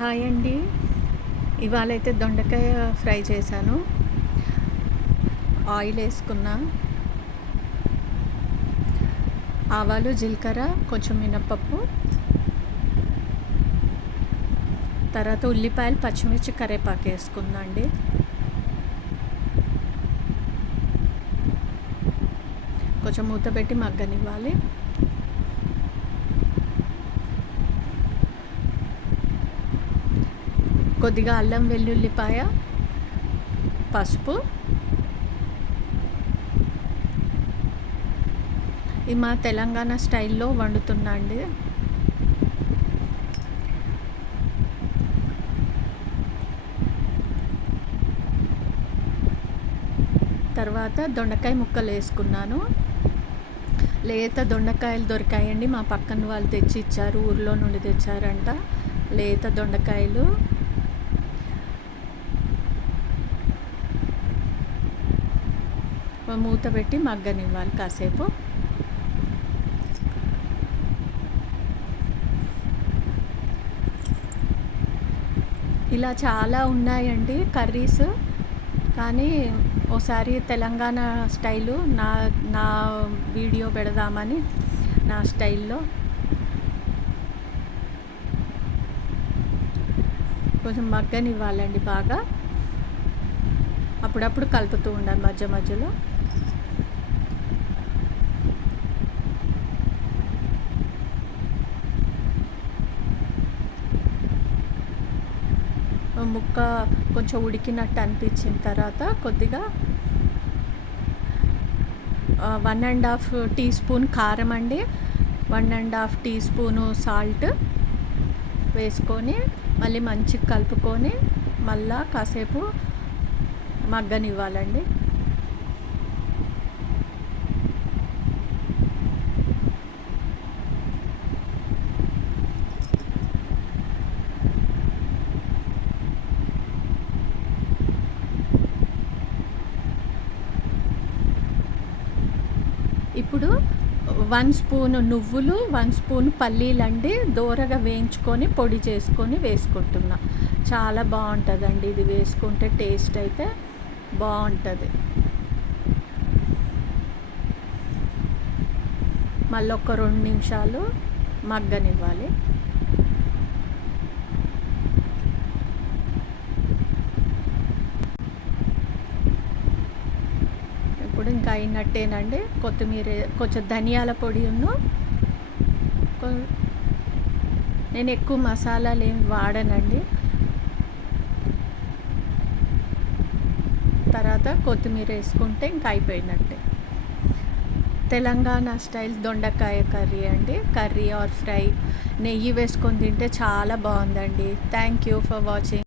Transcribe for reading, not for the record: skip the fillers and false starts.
Hi అండి. ఇవాళ అయితే దొండకాయ ఫ్రై చేశాను. ఆయిల్ వేసుకున్నా, ఆవాలు, జీలకర్ర, కొంచెం మినప్పప్పు, తర్వాత ఉల్లిపాయలు, పచ్చిమిర్చి, కరివేపాకు వేసుకున్నా అండి. కొంచెం మూత పెట్టి మగ్గనివ్వాలి. కొద్దిగా అల్లం వెల్లుల్లిపాయ, పసుపు. ఇది మా తెలంగాణ స్టైల్లో వండుతున్నా అండి. తర్వాత దొండకాయ ముక్కలు వేసుకున్నాను. లేత దొండకాయలు దొరికాయండి, మా పక్కన వాళ్ళు తెచ్చి ఇచ్చారు, ఊర్లో నుండి తెచ్చారంట లేత దొండకాయలు. మూత పెట్టి మగ్గనివ్వాలి కాసేపు. ఇలా చాలా ఉన్నాయండి కర్రీస్, కానీ ఓసారి తెలంగాణ స్టైలు నా నా వీడియో పెడదామని నా స్టైల్లో కొంచెం మగ్గనివ్వాలండి బాగా. అప్పుడప్పుడు కలుపుతూ ఉండాలి మధ్య మధ్యలో. ముక్క కొంచెం ఉడికినట్టు అనిపించిన తర్వాత కొద్దిగా 1.5 టీ స్పూన్ కారం అండి, 1.5 టీ స్పూను సాల్ట్ వేసుకొని మళ్ళీ మంచిగా కలుపుకొని మళ్ళా కాసేపు మగ్గనివ్వాలండి. ఇప్పుడు 1 స్పూను నువ్వులు, 1 స్పూన్ పల్లీలండి దోరగా వేయించుకొని పొడి చేసుకొని వేసుకుంటున్నా. చాలా బాగుంటుందండి ఇది వేసుకుంటే, టేస్ట్ అయితే బాగుంటుంది. మళ్ళీ ఒక 2 నిమిషాలు మగ్గనివ్వాలి. ఇప్పుడు ఇంకా అయినట్టేనండి. కొత్తిమీర, కొంచెం ధనియాల పొడిను, నేను ఎక్కువ మసాలాలు ఏమి వాడనండి. తర్వాత కొత్తిమీర వేసుకుంటే ఇంకా అయిపోయినట్టే. తెలంగాణ స్టైల్ దొండకాయ కర్రీ అండి, కర్రీ ఆర్ ఫ్రై. నెయ్యి వేసుకొని తింటే చాలా బాగుందండి. Thank you for watching.